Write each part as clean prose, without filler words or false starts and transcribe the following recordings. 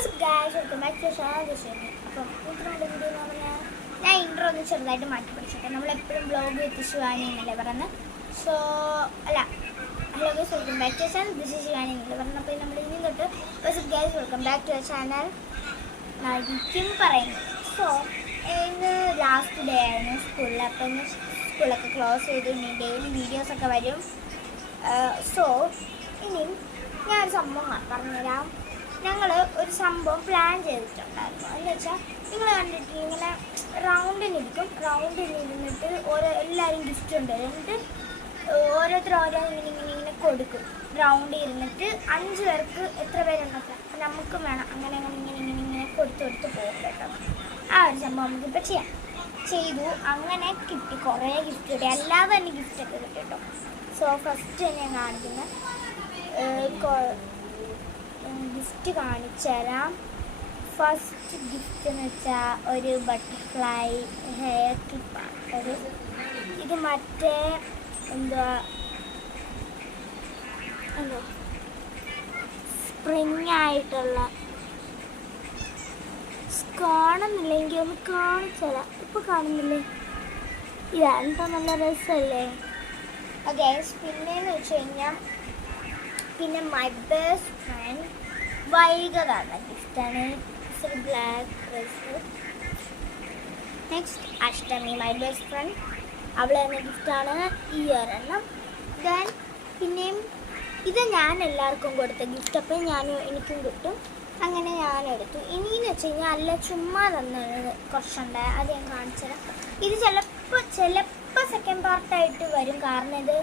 അപ്പം ഞാൻ ഇൻട്രോ ഒന്ന് ചെറുതായിട്ട് മാറ്റി പഠിച്ചോട്ടെ. നമ്മളെപ്പോഴും ബ്ലോഗ് വിത്ത് ശിവാനി എന്നല്ലേ പറയുന്നത്. സോ അല്ല, hello guys, welcome back to channel. This is Shivani എന്നല്ലേ പറഞ്ഞപ്പോൾ നമ്മൾ ഇനി തൊട്ട് guys welcome back to channel ആയിരിക്കും പറയുന്നത്. സോ ഇന്ന് ലാസ്റ്റ് ഡേ ആയിരുന്നു സ്കൂളിൽ. അപ്പം ഇന്ന് സ്കൂളൊക്കെ ക്ലോസ് ചെയ്തു. ഇനി ഡെയിലി വീഡിയോസൊക്കെ വരും. സോ ഇനി ഞാനൊരു സംഭവം പറഞ്ഞുതരാം. ഞങ്ങൾ ഒരു സംഭവം പ്ലാൻ ചെയ്തിട്ടുണ്ടായിരുന്നു. എന്ന് വെച്ചാൽ നിങ്ങൾ കണ്ടിട്ട് ഇങ്ങനെ റൗണ്ടിലിരുന്നിട്ട് എല്ലാവരും ഗിഫ്റ്റ് ഉണ്ട്. എന്നിട്ട് ഓരോരുത്തർ ഇങ്ങനെ കൊടുക്കും. റൗണ്ടിൽ ഇരുന്നിട്ട് 5 പേർക്ക് എത്ര പേരുണ്ടൊക്കെ നമുക്കും വേണം. അങ്ങനെ ഇങ്ങനെ കൊടുത്ത് പോകും കേട്ടോ. ആ ഒരു സംഭവം നമുക്കിപ്പോൾ ചെയ്തു. അങ്ങനെ കിട്ടി, കുറേ ഗിഫ്റ്റ് കിട്ടി. അല്ലാതെ തന്നെ ഗിഫ്റ്റൊക്കെ കിട്ടി കേട്ടോ. സോ ഫസ്റ്റ് ഞാൻ കാണിക്കുന്ന ഗിഫ്റ്റ് കാണിച്ചു തരാം. ഫസ്റ്റ് ഗിഫ്റ്റ് എന്ന് വെച്ചാൽ ഒരു ബട്ടർഫ്ലൈ ഹെയർ ക്ലിപ്പാണ്. ഇത് മറ്റേ എന്തോ സ്പ്രിങ് ആയിട്ടുള്ള കാണുന്നില്ലെങ്കിൽ ഒന്ന് കാണിച്ചു തരാം. ഇപ്പോൾ കാണുന്നില്ലേ? ഇതെന്താ നല്ല രസമല്ലേ? ഓക്കെ, പിന്നെയെന്ന് വെച്ച് കഴിഞ്ഞാൽ പിന്നെ മൈ ബെസ്റ്റ് ഫ്രണ്ട് വൈഗ തന്ന ഗിഫ്റ്റാണ്. ഒരു black dress. Next Ashtami, my best friend, അവൾ തന്ന ഗിഫ്റ്റാണ് ഈ ഒരെണ്ണം. ദെൻ പിന്നെയും ഇത് ഞാൻ എല്ലാവർക്കും കൊടുത്ത ഗിഫ്റ്റ്. അപ്പം എനിക്കും കിട്ടും. അങ്ങനെ ഞാനെടുത്തു. ഇനിയെന്ന് വെച്ച് കഴിഞ്ഞാൽ അല്ല ചുമ്മാ തന്നത് കുറച്ചുണ്ട്. അത് ഞാൻ കാണിച്ചു തരാം. ഇത് ചിലപ്പോൾ സെക്കൻഡ് പാർട്ടായിട്ട് വരും. കാരണം ഇത്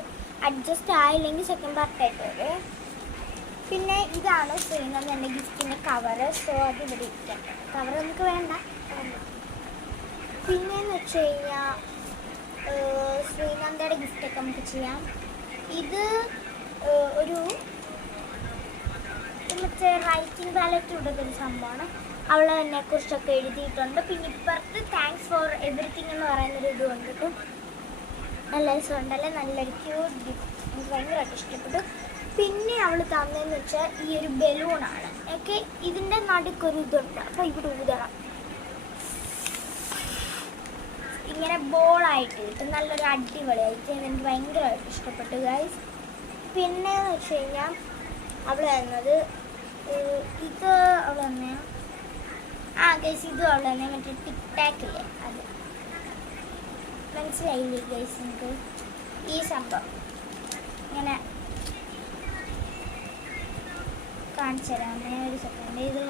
അഡ്ജസ്റ്റ് ആയില്ലെങ്കിൽ സെക്കൻഡ് പാർട്ടായിട്ട് വരും. പിന്നെ ഇതാണ് ശ്രീനന്ദ എൻ്റെ ഗിഫ്റ്റിൻ്റെ കവറ്. സോ അത് ഇവിടെ ഇരിക്കാം. കവർ നമുക്ക് വേണ്ട. പിന്നെയെന്ന് വെച്ച് കഴിഞ്ഞാൽ ശ്രീനന്ദയുടെ ഗിഫ്റ്റൊക്കെ നമുക്ക് ചെയ്യാം. ഇത് ഒരു മറ്റേ റൈറ്റിംഗ് ബാലറ്റ് കൊടുക്കുന്ന സംഭവമാണ്. അവൾ എന്നെക്കുറിച്ചൊക്കെ എഴുതിയിട്ടുണ്ട്. പിന്നെ ഇപ്പുറത്ത് താങ്ക്സ് ഫോർ എവറിത്തിങ് എന്ന് പറയുന്നൊരു ഇത് കൊണ്ടിട്ടും നല്ല രസമുണ്ടല്ലേ. നല്ലൊരു ക്യൂട്ട് ഗിഫ്റ്റ്, എനിക്ക് ഭയങ്കരമായിട്ട് ഇഷ്ടപ്പെട്ടു. പിന്നെ അവൾ തന്നതെന്ന് വെച്ചാൽ ഈ ഒരു ബലൂണാണ്. ഓക്കെ, ഇതിൻ്റെ നടുക്കൊരു ഇതുണ്ട്. അപ്പോൾ ഇവിടെ ഊതണം. ഇങ്ങനെ ബോളായിട്ട് കിട്ടും. നല്ലൊരു അടിപൊളിയായിട്ട് എനിക്ക് ഭയങ്കരമായിട്ട് ഇഷ്ടപ്പെട്ടു ഗൈസ്. പിന്നെ എന്ന് വെച്ച് കഴിഞ്ഞാൽ അവൾ തന്നത് ഇത് അവൾ തന്നെ ഗൈസ്, ഇതും അവൾ തന്നെ മറ്റേ ടിക് ടാക്കില്ലേ, അത് മനസ്സിലായില്ലേ ഗൈസ്? നിങ്ങൾക്ക് ഈ സംഭവം ഇങ്ങനെ കാണിച്ചു തരാം. ഒരു സെക്കൻഡ്. ഇത്